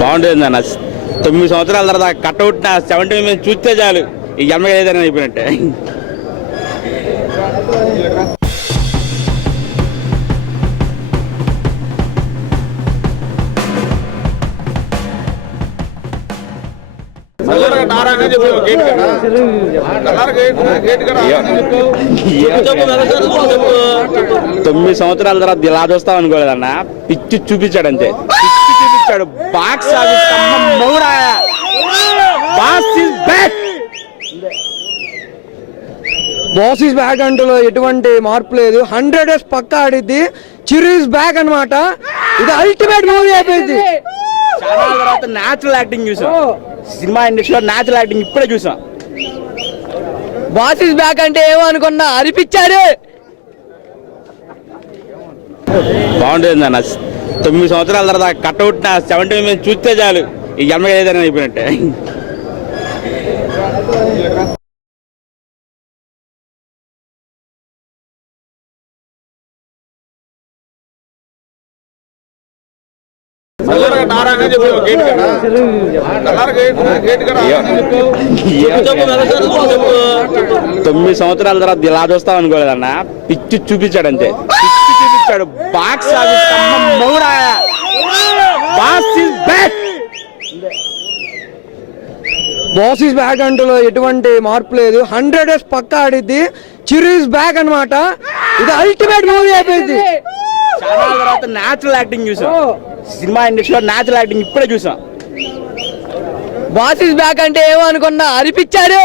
బాగుంటుంది అన్న. తొమ్మిది సంవత్సరాల తర్వాత కట్అవుట్ నా సెవెంటీ మీద చూస్తే చాలు. ఈ జన్మగా ఏదైనా అయిపోయినట్టే. తొమ్మిది సంవత్సరాల తర్వాత ఇలా చూస్తాం అనుకోలేదన్న. పిచ్చి చూపించాడు అంతే పిచ్చి చూపించాడు. బాక్స్ ఆఫీస్ కమ్మ Maura boss is back. Boss is back అంటూ ఎటువంటి మార్పు లేదు. హండ్రెడ్ డేస్ పక్కా ఆడిద్ది. చిరు ఇస్ బ్యాక్ అన్నమాట. ఇది అల్టిమేట్ మూవీ అయిపోయింది. చాలా తర్వాత న్యాచురల్ యాక్టింగ్ చూసాం. సినిమా ఇండస్ట్రీలో న్యాచురల్ యాక్టింగ్ ఇప్పుడే చూసాం. బాస్ ఈస్ బ్యాక్ అంటే ఏమో అనుకున్నా అనిపించారు బాగుంటుంది అన్న. తొమ్మిది సంవత్సరాల తర్వాత కట్అవుట్ నా సెవెంటీ మీద చూస్తే చాలు. ఈ జన్మ ఏదైనా అయిపోయినట్టే. తొమ్మిది సంవత్సరాల తర్వాత ఇలా చూస్తాం అనుకోలేదన్న. పిచ్చి చూపించాడు అంతే పిచ్చి చూపించాడు. బాక్స్ ఆఫీస్ కమ్మ Maura boss is back. Boss is back అంటూ ఎటువంటి మార్పు లేదు. హండ్రెడ్ డేస్ పక్కా ఆడిద్ది. చిరు ఇస్ బ్యాక్ అన్నమాట. ఇది అల్టిమేట్ మూవీ అయిపోయింది. చాలా తర్వాత న్యాచురల్ యాక్టింగ్ చూసాం. సినిమా ఇండస్ట్రీలో న్యాచురల్ యాక్టింగ్ ఇప్పుడే చూసాం. బాసిస్ బ్యాక్ అంటే ఏమో అనుకున్నా అనిపించారు